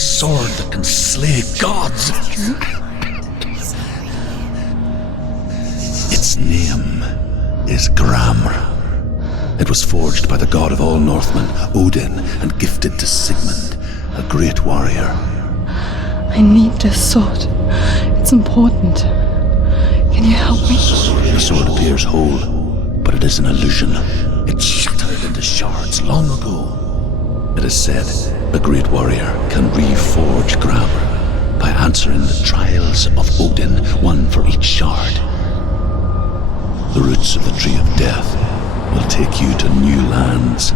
sword that can slay gods. Its name is Gramr. It was forged by the god of all Northmen, Odin, and gifted to Sigmund, a great warrior. I need this sword. It's important. Can you help me? The sword appears whole, but it is an illusion. It shattered into shards long ago. It is said a great warrior can reforge Gramr by answering the trials of Odin, one for each shard. The roots of the Tree of Death will take you to new lands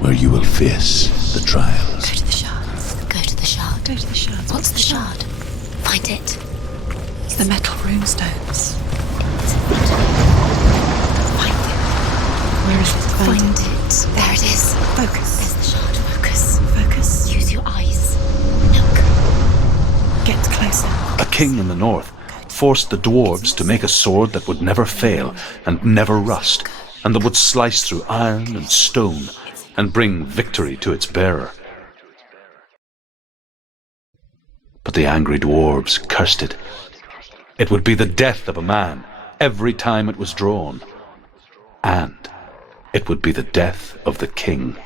where you will face the trials. Go to the shard. Go to the shard. Go to the shard. What's the shard? Find it. It's the metal runestones. Find it. Where is it? Find it. There it is. Focus. There's the shard. Focus. Focus. Use your eyes. Look. Get closer. A king in the north forced the dwarves to make a sword that would never fail and never rust, and that would slice through iron and stone and bring victory to its bearer. But the angry dwarves cursed it. It would be the death of a man every time it was drawn. And it would be the death of the king.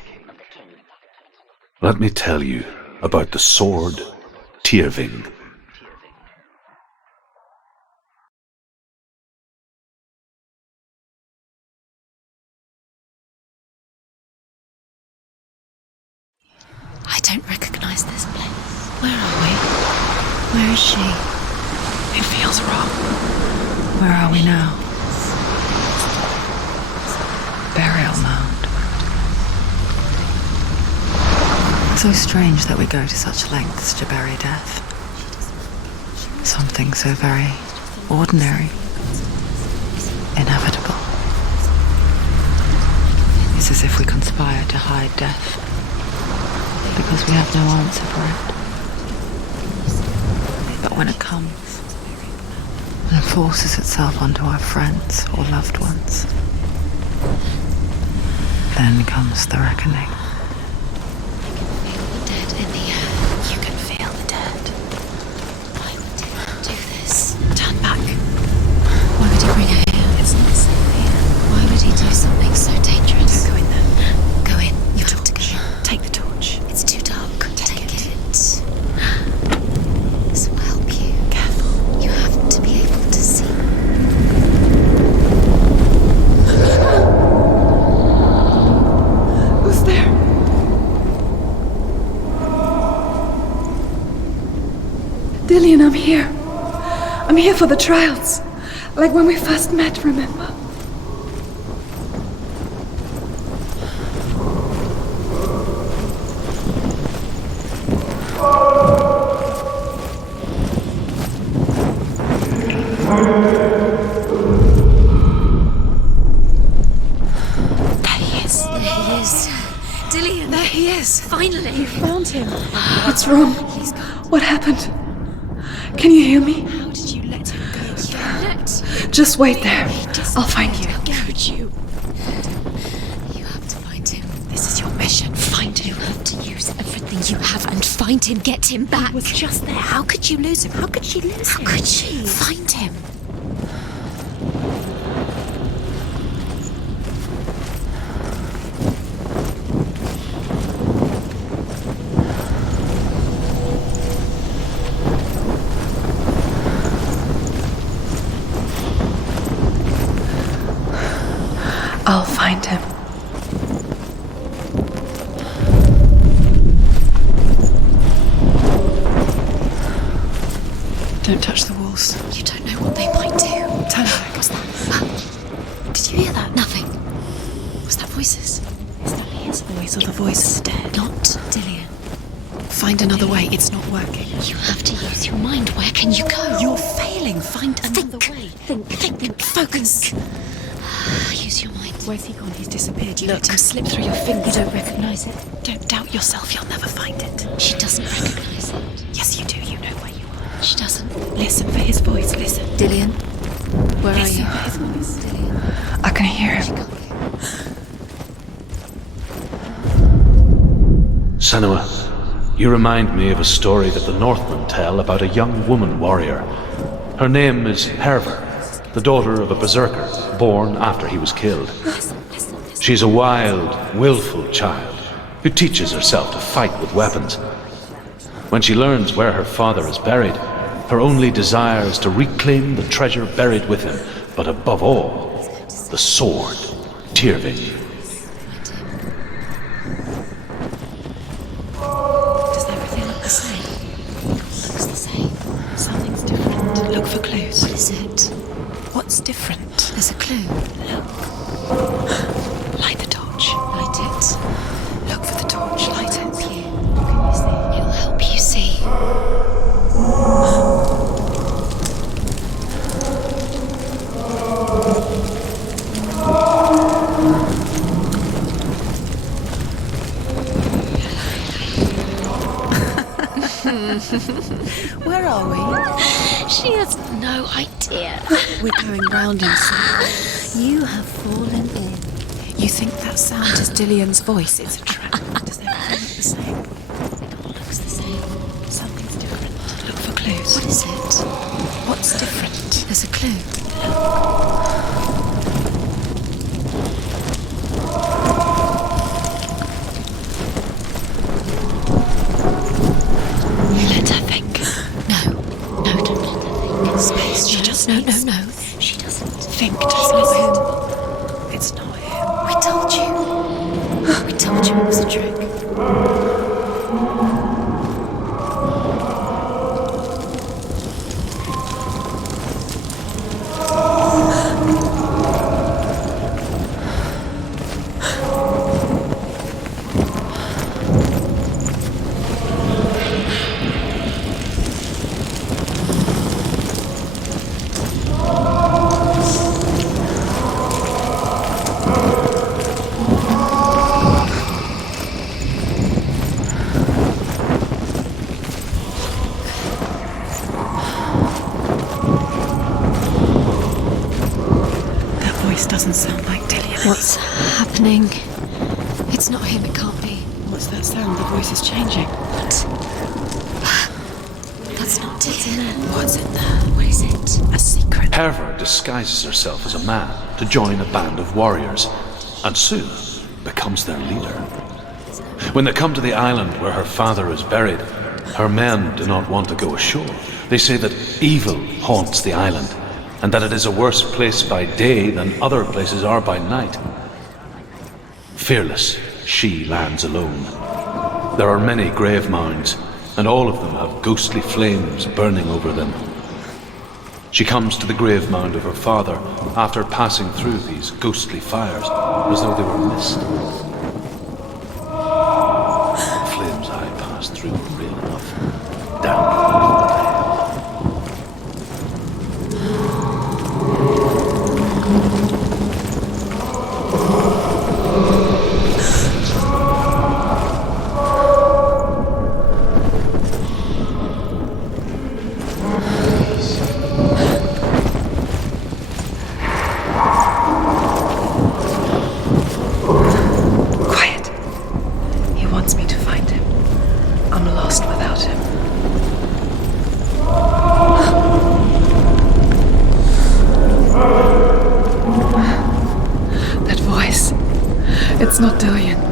Let me tell you about the sword Tyrving. I don't recognize this place. Where are we? Where is she? It feels wrong. Where are we now? Burial mound. So strange that we go to such lengths to bury death. Something so very ordinary, inevitable. It's as if we conspire to hide death, because we have no answer for it. But when it comes and forces itself onto our friends or loved ones, then comes the reckoning. Dead in the air. You can feel the dead. Why would he do this? Turn back. Why would he bring her here? It's not safe here. Why would he do something so dangerous? Go in there. Go in. You have to go in. Take the torch. It's too dark. Take it. This will help you. Careful. You have to be able to see. Who's there? Dillian, I'm here. I'm here for the trials. Like when we first met, remember? Dillian! There he is. Finally! You found him. What's wrong? He's gone. What happened? Can you hear me? How did you let him go? Just wait there. I'll find you. How could you? You have to find him. This is your mission. Find You him. have to use everything you have and find him. Get him back. He was just there. How could you lose him? How could she lose How him? could she? Find him. I'll find him. Don't touch the walls. You don't know what they might do. Turn back. What's that? Did you hear that? Nothing. Was that voices? Is that his voice or the voice dead? Not Dillian. Find another way. It's not working. You have to use your mind. Where can you go? You're failing. Find another way. Think. Focus. Use your mind. Where's he gone? He's disappeared. You Look. let him slip through your fingers. You don't recognize it. Don't doubt yourself. You'll never find it. She doesn't recognize it. Yes, you do. You know where you are. She doesn't. Listen for his voice. Listen. Dillian, where are Listen you? for his voice. Dillian, I can hear she him. can't hear. Senua, You remind me of a story that the Northmen tell about a young woman warrior. Her name is Hervor, the daughter of a berserker born after he was killed. She's a wild, willful child who teaches herself to fight with weapons. When she learns where her father is buried, her only desire is to reclaim the treasure buried with him, but above all, the sword, Tyrving. Does everything look the same? Looks the same. Something's different. Look for clues. What is it? What's different? There's a clue. Look. Light the torch. Light it. Look for the torch. Light it. Can you see? It'll help you see. Where are we? She has no idea. We're going round in circles. You have fallen in. You think that sound is Dillian's voice? It's a trap. Does everything look the same? It all looks the same. Something's different. Look for clues. What is it? What's different? There's a clue. Let her think. No, don't let her think. Space. She just no. She doesn't Think. Just listen. It's not him. We told you. We told you it was a trick. Doesn't sound like Dillian. What's happening? It's not him, it can't be. What's that sound? The voice is changing. What? That's not Dillian. What's in there? What is it? A secret. Hervor disguises herself as a man to join a band of warriors, and soon becomes their leader. When they come to the island where her father is buried, her men do not want to go ashore. They say that evil haunts the island, and that it is a worse place by day than other places are by night. Fearless, she lands alone. There are many grave mounds, and all of them have ghostly flames burning over them. She comes to the grave mound of her father after passing through these ghostly fires, as though they were mist. The flames I passed through were real enough. Down. It's not Dillian.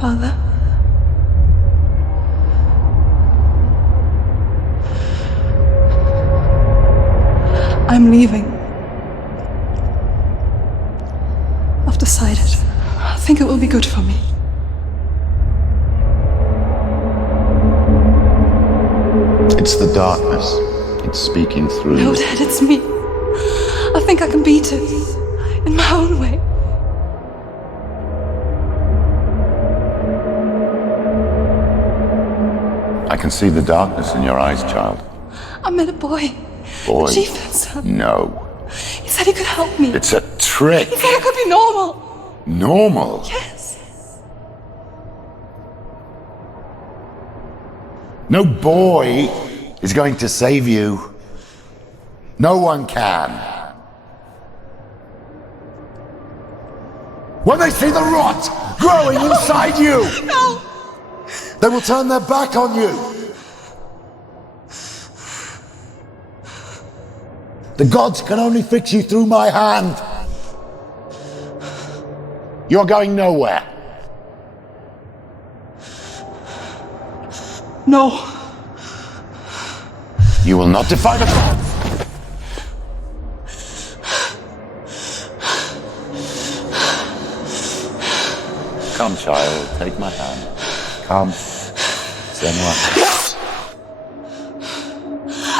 Father? I'm leaving. I've decided. I think it will be good for me. It's the darkness. It's speaking through No, you. Dad, it's me. I think I can beat it. In my own way. I can see the darkness in your eyes, child. I met a boy. Boy. The chieftain's son. No. He said he could help me. It's a trick. He said I could be normal. Normal. Yes. No boy is going to save you. No one can. When they see the rot growing inside you, No. they will turn their back on you. The gods can only fix you through my hand. You're going nowhere. No. You will not defy the gods. Come, child, take my hand. Come. Senua.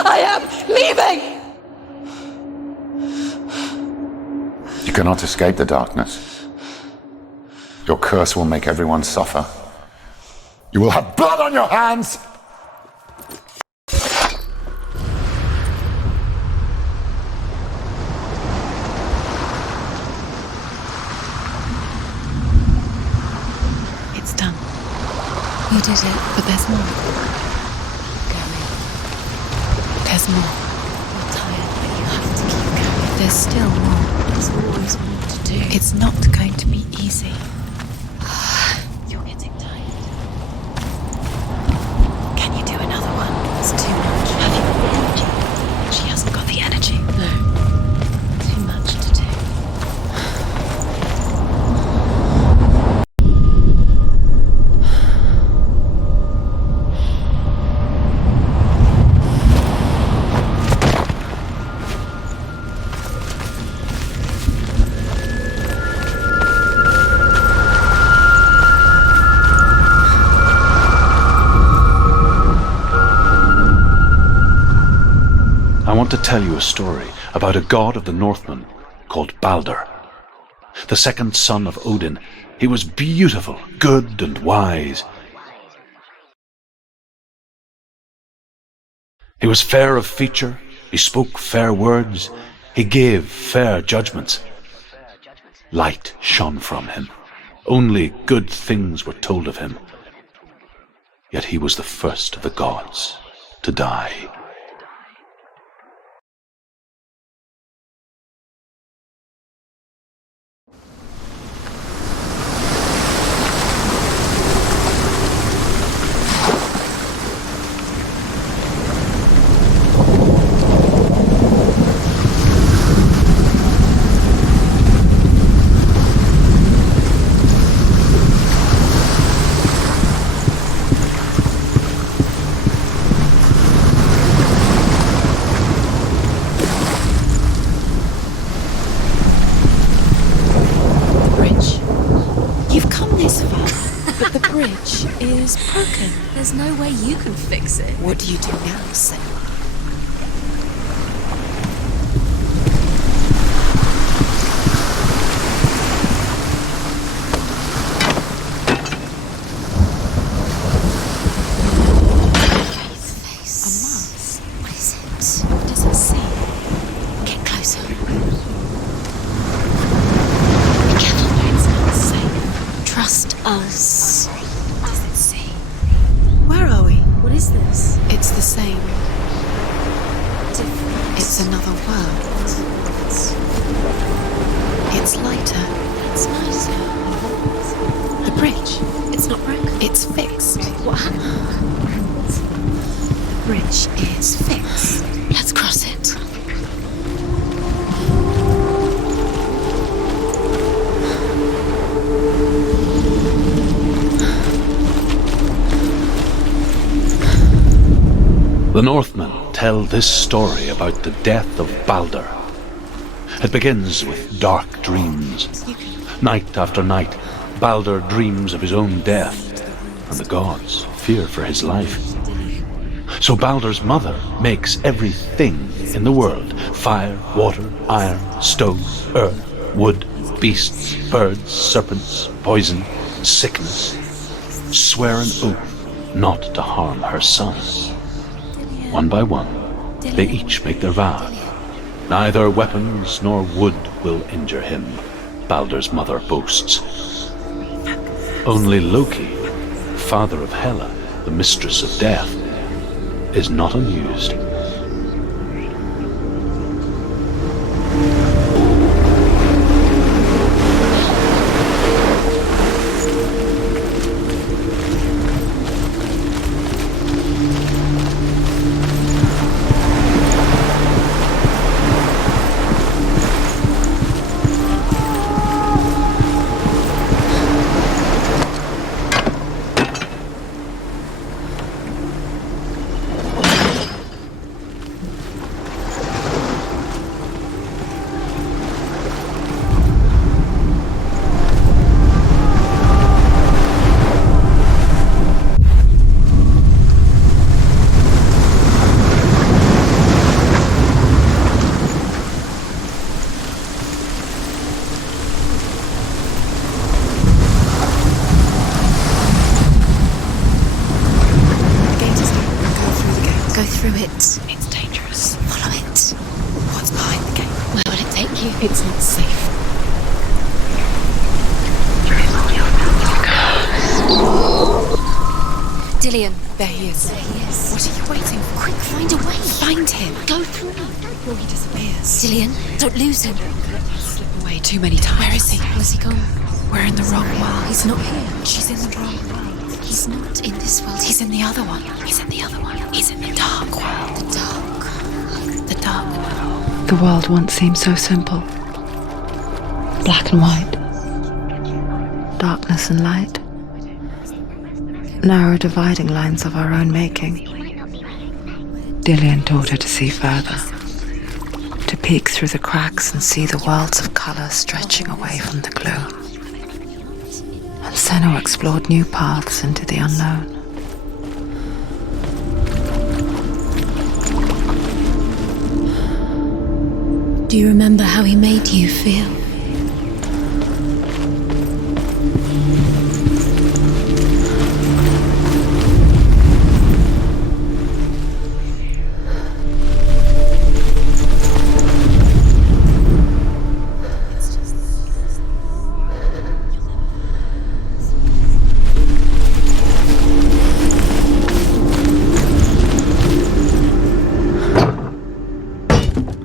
I am leaving. You cannot escape the darkness. Your curse will make everyone suffer. You will have blood on your hands! It's done. You did it, but there's more. Going. There's more. You're tired, but you have to keep going. There's still more. There's always more to do. It's not going to be easy. You're getting tired. Can you do another one? It's too much. Have you got the energy? She hasn't got the energy. No. Too much to do. I want to tell you a story about a god of the Northmen called Balder. The second son of Odin. He was beautiful, good and wise. He was fair of feature, he spoke fair words, he gave fair judgments. Light shone from him. Only good things were told of him. Yet he was the first of the gods to die. Is broken. There's no way you can fix it. What do you do now, Senua? His face. A mask. What is it? What does it see? Get closer. Be careful, it's not safe. Trust us. Does it see? Where are we? What is this? It's the same. Different. It's another world. It's lighter. It's nicer. The bridge. It's not broken. It's fixed. What happened? The bridge is fixed. Let's cross it. The Northmen tell this story about the death of Balder. It begins with dark dreams. Night after night, Balder dreams of his own death, and the gods fear for his life. So Balder's mother makes everything in the world: fire, water, iron, stone, earth, wood, beasts, birds, serpents, poison, sickness, swear an oath not to harm her son. One by one, they each make their vow. Neither weapons nor wood will injure him, Balder's mother boasts. Only Loki, father of Hela, the mistress of death, is not amused. It's not safe. Dillion, there he is. What are you waiting for? Quick, find a way. Find him. Go through before he disappears. Dillion, don't lose him. Slip away too many times. Where is he? Where's he gone? We're in the wrong world. He's not here. She's in the wrong world. He's not in this world. He's in the other one. He's in the other one. He's in the dark world. The dark. The dark world. The world once seemed so simple. Black and white. Darkness and light. Narrow dividing lines of our own making. Dillion taught her to see further. To peek through the cracks and see the worlds of colour stretching away from the gloom. And Senua explored new paths into the unknown. Do you remember how he made you feel?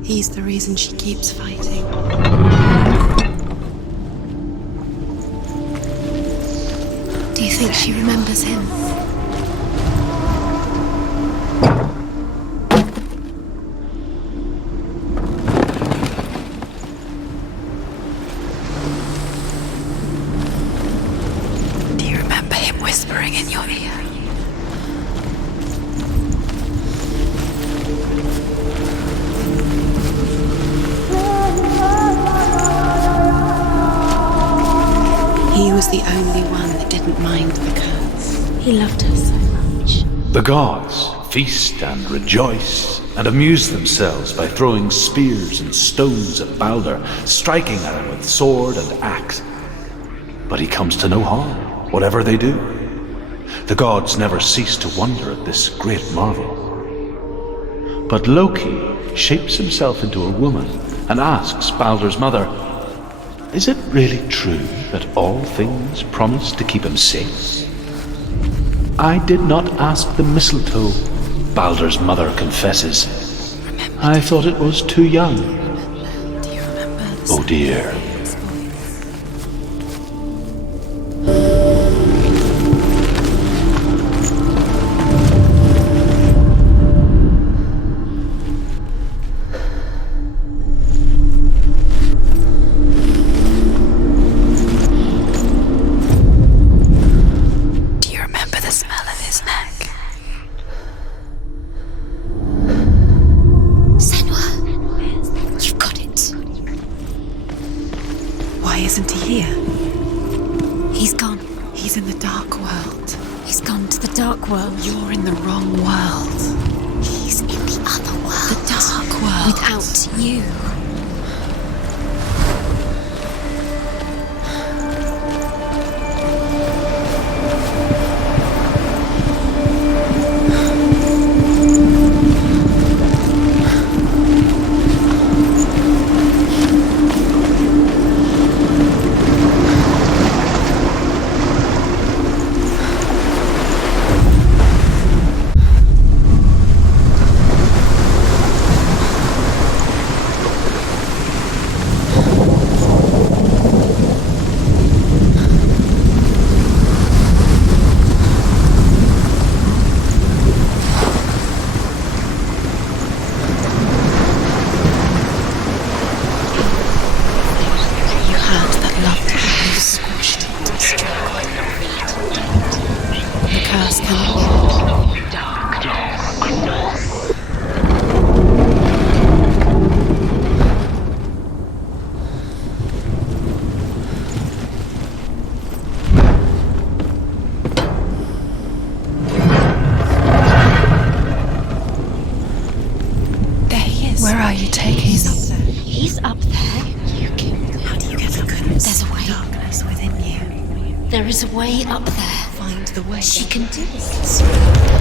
He's the reason she keeps fighting. Do you think she remembers him? Do you remember him whispering in your ear? He was the only one that didn't mind the curse. He loved her so much. The gods feast and rejoice and amuse themselves by throwing spears and stones at Balder, striking at him with sword and axe. But he comes to no harm, whatever they do. The gods never cease to wonder at this great marvel. But Loki shapes himself into a woman and asks Balder's mother, "Is it really true that all things promise to keep him safe?" "I did not ask the mistletoe," Balder's mother confesses. "I thought it was too young." Do you remember? Oh dear. dark world. He's gone to the dark world. You're in the wrong world. He's in the other world. The dark world. Without you. Where are you taking me? He's up there. You killed him. How do you get up? There's a way. Darkness within you. There is a way up there. Find the way. She can do it.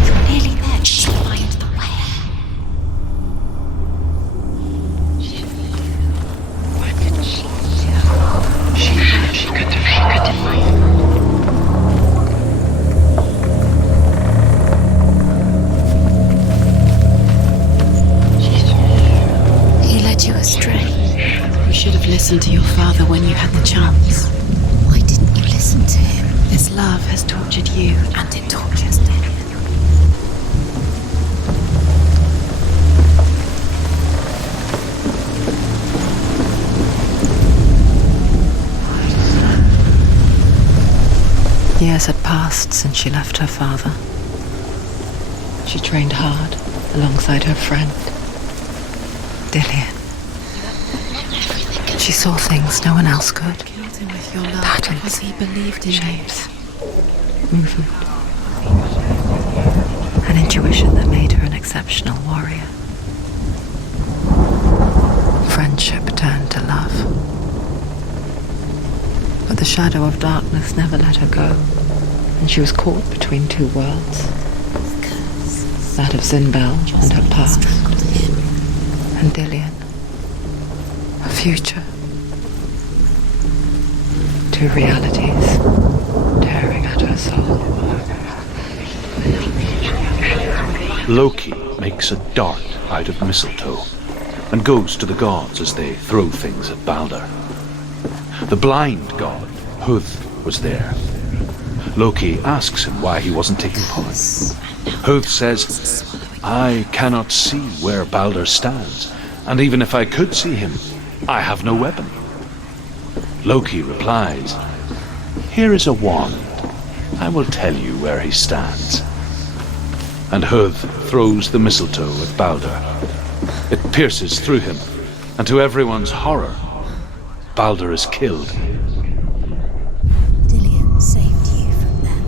You're nearly there. She'll find the way. What could she do? She could define. You astray. You should have listened to your father when you had the chance. Why didn't you listen to him? This love has tortured you, and it tortures Dillian. Years had passed since she left her father. She trained hard alongside her friend, Dillian. She saw things no one else could. Killed him with your love patterns, because he believed in shapes, movement, an intuition that made her an exceptional warrior. Friendship turned to love. But the shadow of darkness never let her go, and she was caught between two worlds. That of Zinbel and her past, and Dillian, a future. Two realities tearing at her soul. Loki makes a dart out of mistletoe and goes to the gods as they throw things at Balder. The blind god, Huth, was there. Loki asks him why he wasn't taking part. Huth says, "I cannot see where Balder stands, and even if I could see him, I have no weapon." Loki replies, "Here is a wand. I will tell you where he stands." And Huth throws the mistletoe at Balder. It pierces through him, and to everyone's horror, Balder is killed. Dillian saved you from them.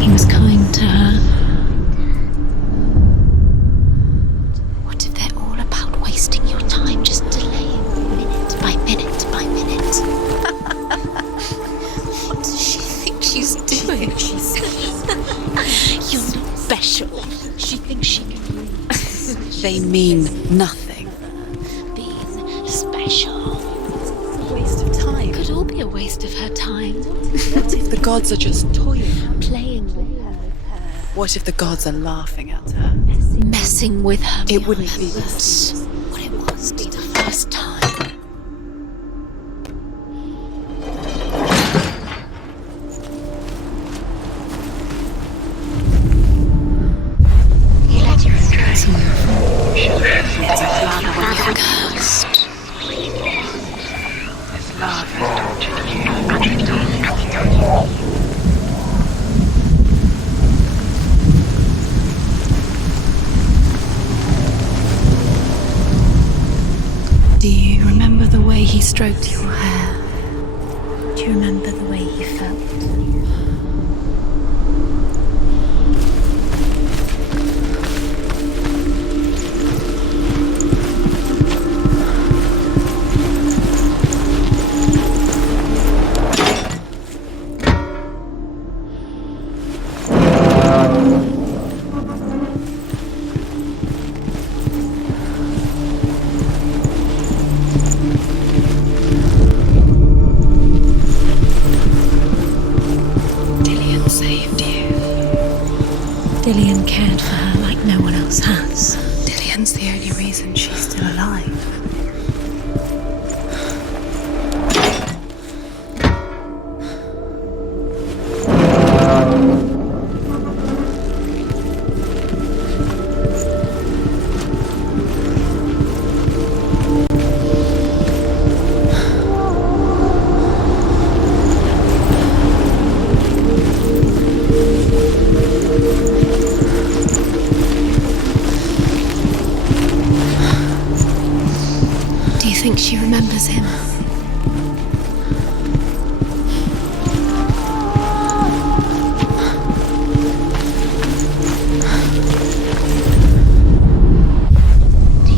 He was kind to her. What if they're all about wasting your time, just delaying minute by minute by minute? What does she think she's doing? You're not special. She thinks she can They mean nothing. be special. Waste of time. Could all be a waste of her time. What if the gods are just toying? Playing with her. What if the gods are laughing at her? Messing with her. It wouldn't be That's what it was the first time. Cursed. His love has tortured you. Do you remember the way he stroked your hair? Do you remember the way he felt? Dillian cared for her like no one else has. Dillian's the only reason she's still alive. Think she remembers him.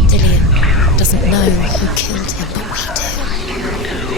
Dillian doesn't know who killed him, but we do.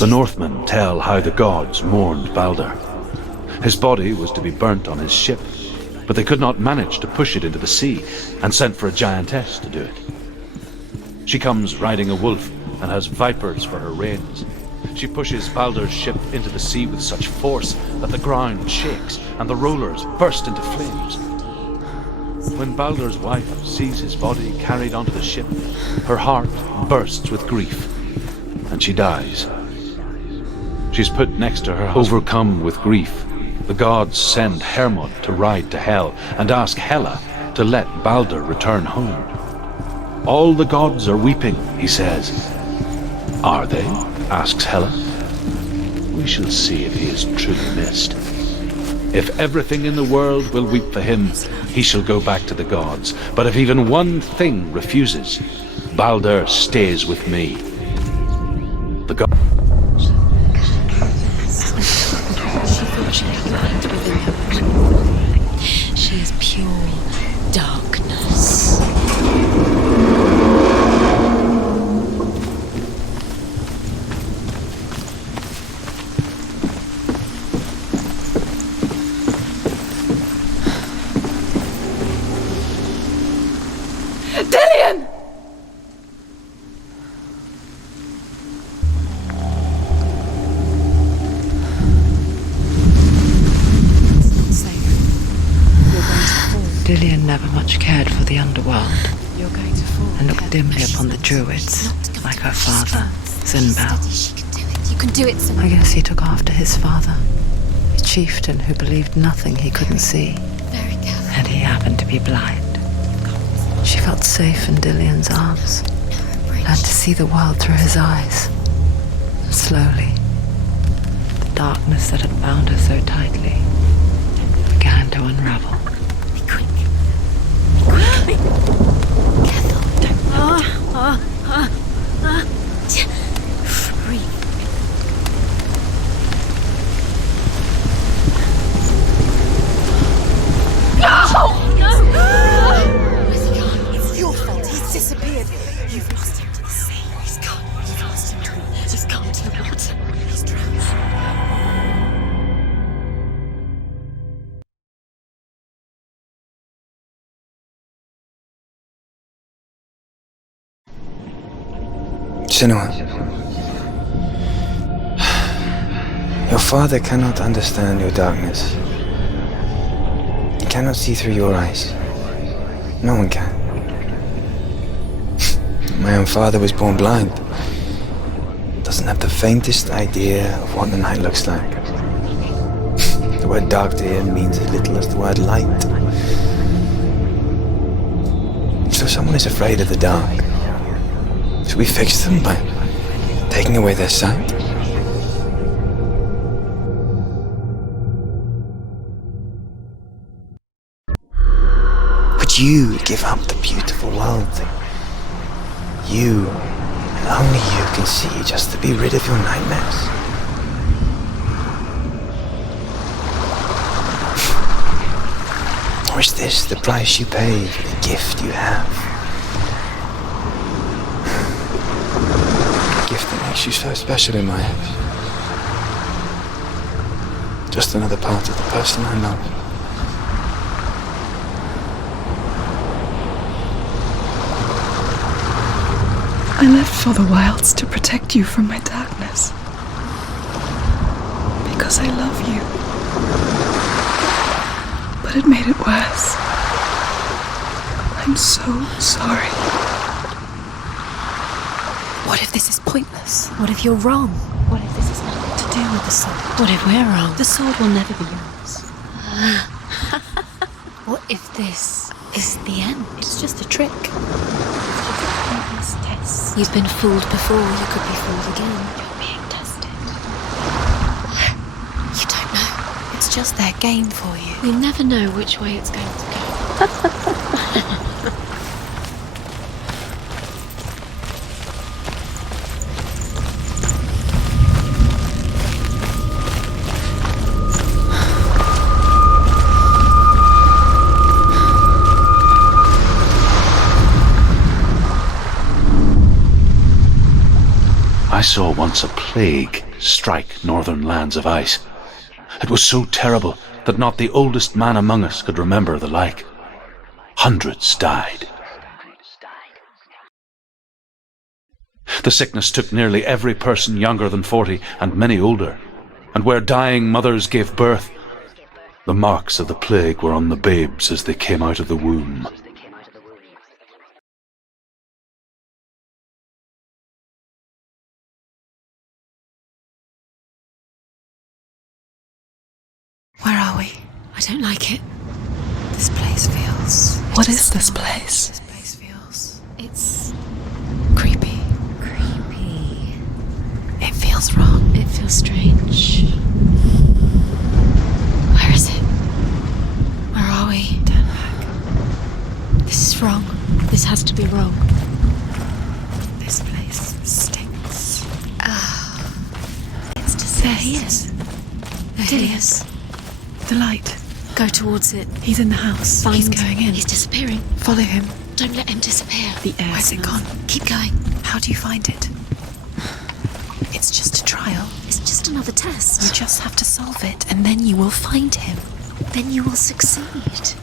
The Northmen tell how the gods mourned Balder. His body was to be burnt on his ship, but they could not manage to push it into the sea and sent for a giantess to do it. She comes riding a wolf and has vipers for her reins. She pushes Balder's ship into the sea with such force that the ground shakes and the rollers burst into flames. When Balder's wife sees his body carried onto the ship, her heart bursts with grief, and she dies. She's put next to her husband. Overcome with grief, the gods send Hermod to ride to Hell and ask Hela to let Balder return home. All the gods are weeping, he says. Are they? Asks Hela. We shall see if he is truly missed. If everything in the world will weep for him, he shall go back to the gods. But if even one thing refuses, Balder stays with me. The gods. She is pure darkness. Dillian! Dillian never much cared for the underworld You're going to fall. and looked dimly upon the druids, like her father, Sinbad. She can do it. You can do it, Sinbad. I guess he took after his father, a chieftain who believed nothing he couldn't see, Very careful. and he happened to be blind. She felt safe in Dillian's arms, learned to see the world through his eyes. Slowly, the darkness that had bound her so tightly began to unravel. Be quick. Be quick. Careful. Don't go down. Breathe. Where's he gone? It's your fault. He's disappeared. You've lost him to the sea. He's gone. You've lost him to the... He's gone to the water. He's drowned. Senua, your father cannot understand your darkness. He cannot see through your eyes. No one can. My own father was born blind. Doesn't have the faintest idea of what the night looks like. The word dark to him means as little as the word light. So someone is afraid of the dark. Should we fix them by taking away their sight? Would you give up the beautiful world that you, and only you, can see just to be rid of your nightmares? Or is this the price you pay for the gift you have? Gift that makes you so special in my eyes. Just another part of the person I love. I left for the wilds to protect you from my darkness. Because I love you. But it made it worse. I'm so sorry. What if this is pointless? What if you're wrong? What if this has nothing to do with the sword? What if we're wrong? The sword will never be yours. What if this is the end? It's just a trick. It's just a pointless test. You've been fooled before, you could be fooled again. You're being tested. You don't know. It's just their game for you. We never know which way it's going to go. I saw once a plague strike northern lands of ice. It was so terrible that not the oldest man among us could remember the like. Hundreds died. The sickness took nearly every person younger than 40 and many older, and where dying mothers gave birth, the marks of the plague were on the babes as they came out of the womb. Where are we? I don't like it. This place feels... What is this place? This place feels... It's... creepy. Creepy. It feels wrong. It feels strange. Where is it? Where are we? Turn back. This is wrong. This has to be wrong. This place stinks. It's just... There he is. There he is. The light. Go towards it. He's in the house. Find He's going in. He's disappearing. Follow him. Don't let him disappear. The air Where's it smells. gone? Keep going. How do you find it? It's just a trial. It's just another test. You just have to solve it, and then you will find him. Then you will succeed.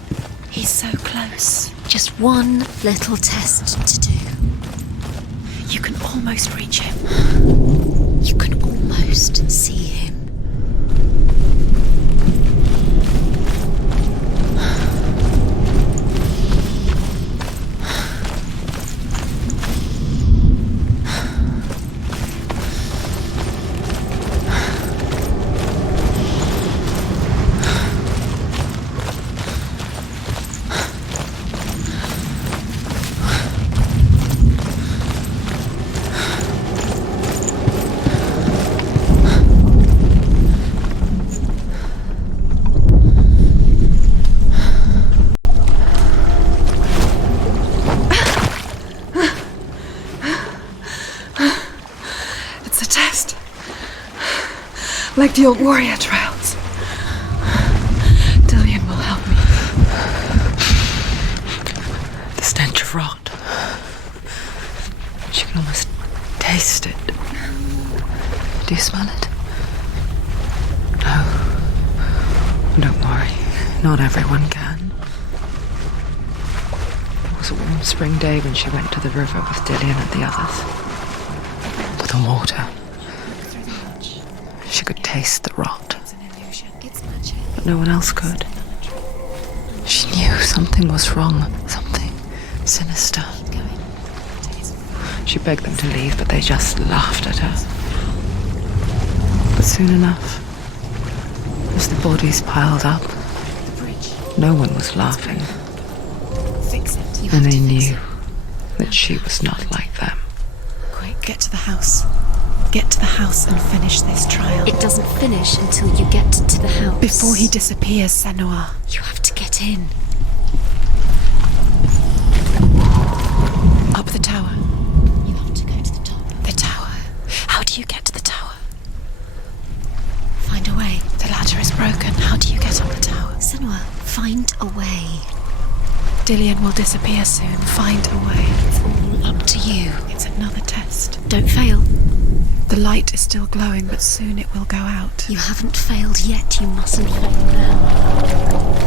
He's so close. Just one little test to do. You can almost reach him. You can almost see him. Like the old warrior trials. Dillian will help me. The stench of rot. She can almost taste it. Do you smell it? No. Don't worry. Not everyone can. It was a warm spring day when she went to the river with Dillian and the others. With the water. She could taste the rot. But no one else could. She knew something was wrong. Something sinister. She begged them to leave, but they just laughed at her. But soon enough, as the bodies piled up, no one was laughing. And they knew that she was not like them. Quick, get to the house. Get to the house and finish this trial. It doesn't finish until you get to the house. Before he disappears, Senua. You have to get in. Up the tower. You have to go to the top. The tower. How do you get to the tower? Find a way. The ladder is broken. How do you get up the tower? Senua, find a way. Dillian will disappear soon. Find a way. It's all up to you. It's another test. Don't fail. The light is still glowing, but soon it will go out. You haven't failed yet. You mustn't fail now.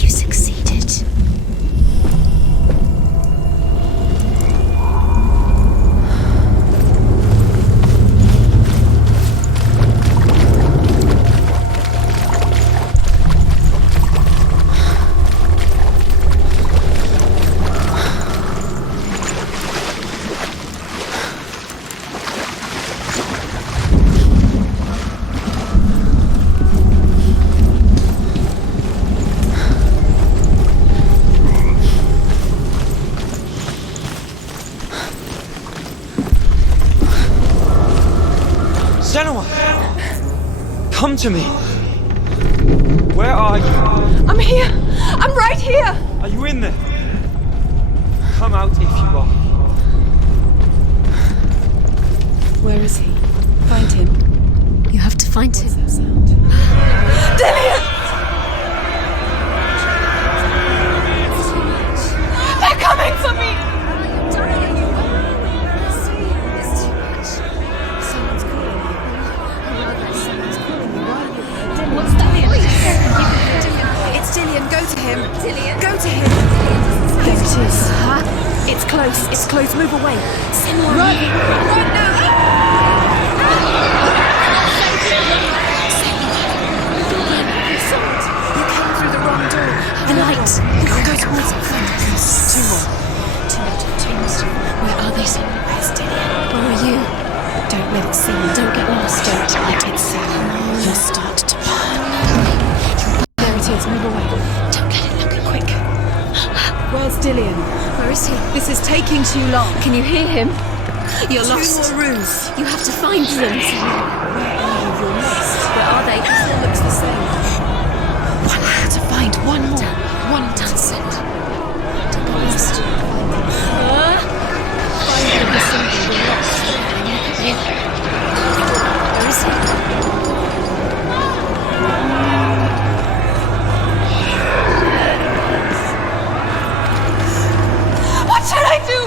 You succeeded. Senua! Come to me! Where are you? I'm here! I'm right here! Are you in there? Come out if you are. Where is he? Find him. You have to find him. What's that sound? Dillian! They're coming for me! What's that? It's Dillian. Go to him. Dillian? Go to him. There it is. It's close. It's close. Move away. Senua. Run! Run now! You came through the wrong door. The light. Go towards it. Two more. Two more. Where are they, Senua? Where's Dillian? Where are you? Don't let it see you. Don't get lost. Don't let it see you. You'll start to burn. There it is. Move away. Don't let it look Quick. Where's Dillian? Where is he? This is taking too long. Can you hear him? You're Two lost. more rooms. You have to find them. Where are you? You're lost. Where are they? It still looks the same. One more to find. One more. One more. That's it. Don't get lost. Find every single. You're lost. Where is he? What should I do?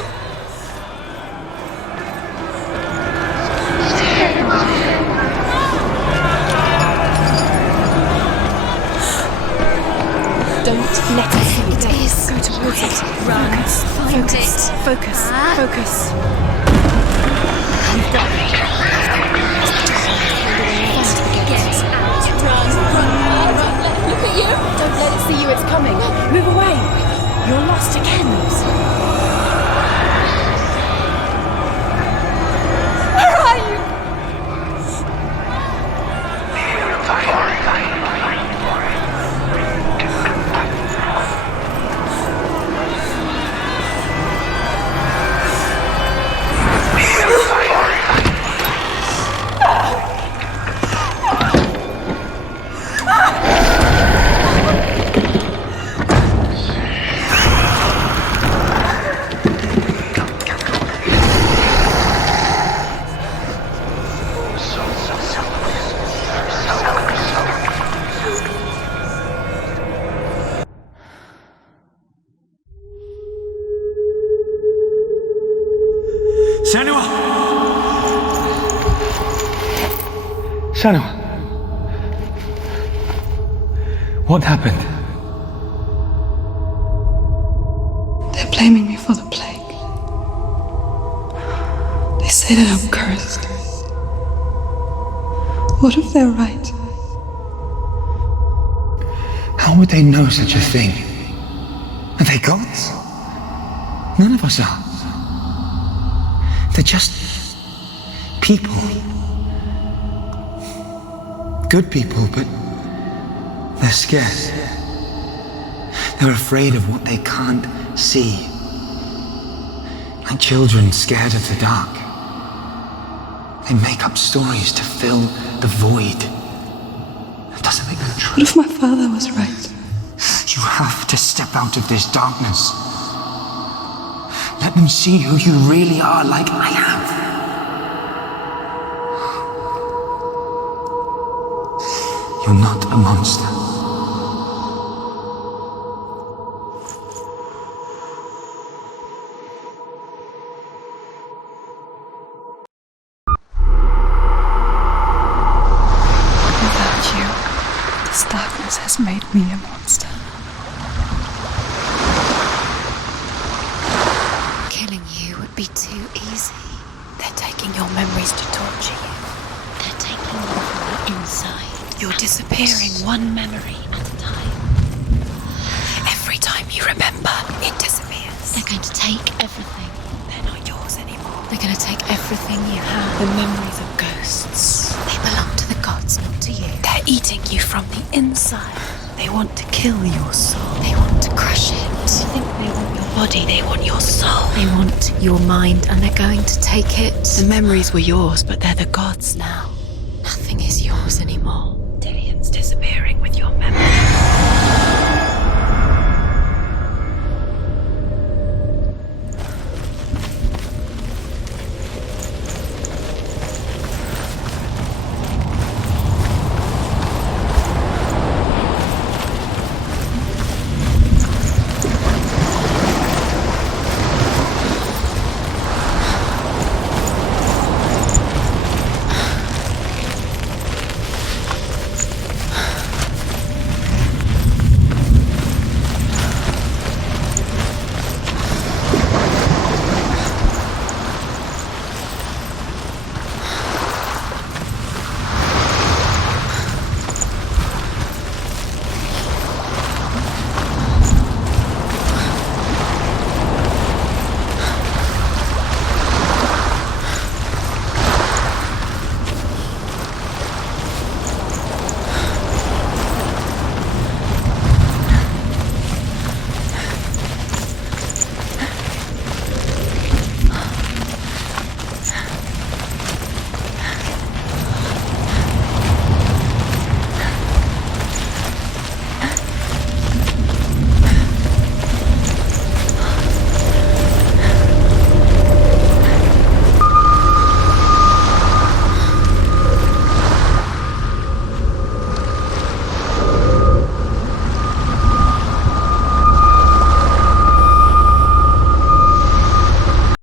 Focus. You've got me. Run. Look at you. Don't let it see you. It's coming. Move away. You're lost again. Where are you? Senua! Senua! What happened? They're blaming me for the plague. They say that I'm cursed. What if they're right? How would they know such a thing? Are they gods? None of us are. They're just people. Good people, but they're scared. They're afraid of what they can't see. Like children scared of the dark. They make up stories to fill the void. It doesn't make them true. What if my father was right? You have to step out of this darkness. Let them see who you really are, like I have. You're not a monster. Without you, this darkness has made me a monster. Killing you would be too easy. They're taking your memories to torture you. They're taking you from the inside. You're disappearing one memory at a time. Every time you remember, it disappears. They're going to take everything. They're not yours anymore. They're going to take everything you have. The memories of ghosts. They belong to the gods, not to you. They're eating you from the inside. They want to kill your soul. They want to crush it. You think they want your body, they want your soul. They want your mind, and they're going to take it. The memories were yours, but they're the gods now. Nothing is yours anymore. Dillian's disappearing.